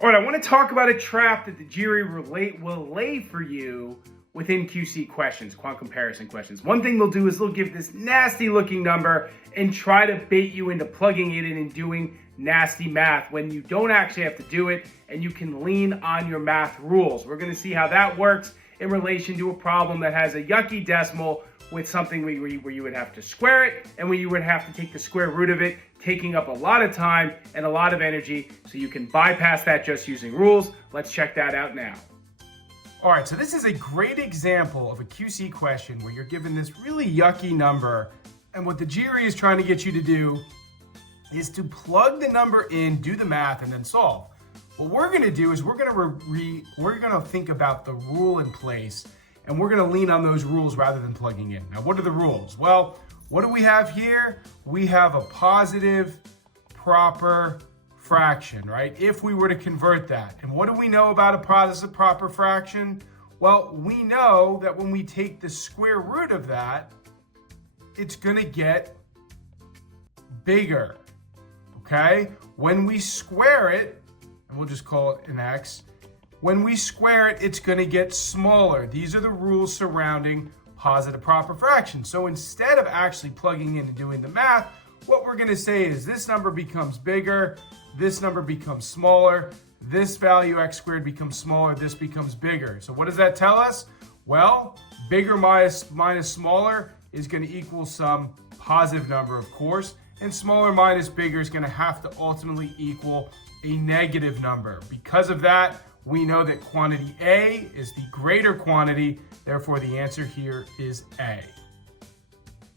All right, I want to talk about a trap that the GRE will lay for you within QC questions, quant comparison questions. One thing they'll do is they'll give this nasty looking number and try to bait you into plugging it in and doing nasty math when you don't actually have to do it and you can lean on your math rules. We're going to see how that works in relation to a problem that has a yucky decimal with something where you would have to square it and where you would have to take the square root of it, taking up a lot of time and a lot of energy, so you can bypass that just using rules. Let's check that out now. All right, so this is a great example of a QC question where you're given this really yucky number, and what the GRE is trying to get you to do is to plug the number in, do the math, and then solve. What we're gonna do is we're gonna think about the rule in place, and we're gonna lean on those rules rather than plugging in. Now, what are the rules? Well, what do we have here? We have a positive proper fraction, right? If we were to convert that. And what do we know about a positive proper fraction? Well, we know that when we take the square root of that, it's gonna get bigger, okay? When we square it, and we'll just call it an x, when we square it, it's gonna get smaller. These are the rules surrounding positive proper fractions. So instead of actually plugging in and doing the math, what we're gonna say is this number becomes bigger, this number becomes smaller, this value x squared becomes smaller, this becomes bigger. So what does that tell us? Well, bigger minus smaller is gonna equal some positive number, of course, and smaller minus bigger is gonna have to ultimately equal a negative number. Because of that, we know that quantity A is the greater quantity, therefore the answer here is A.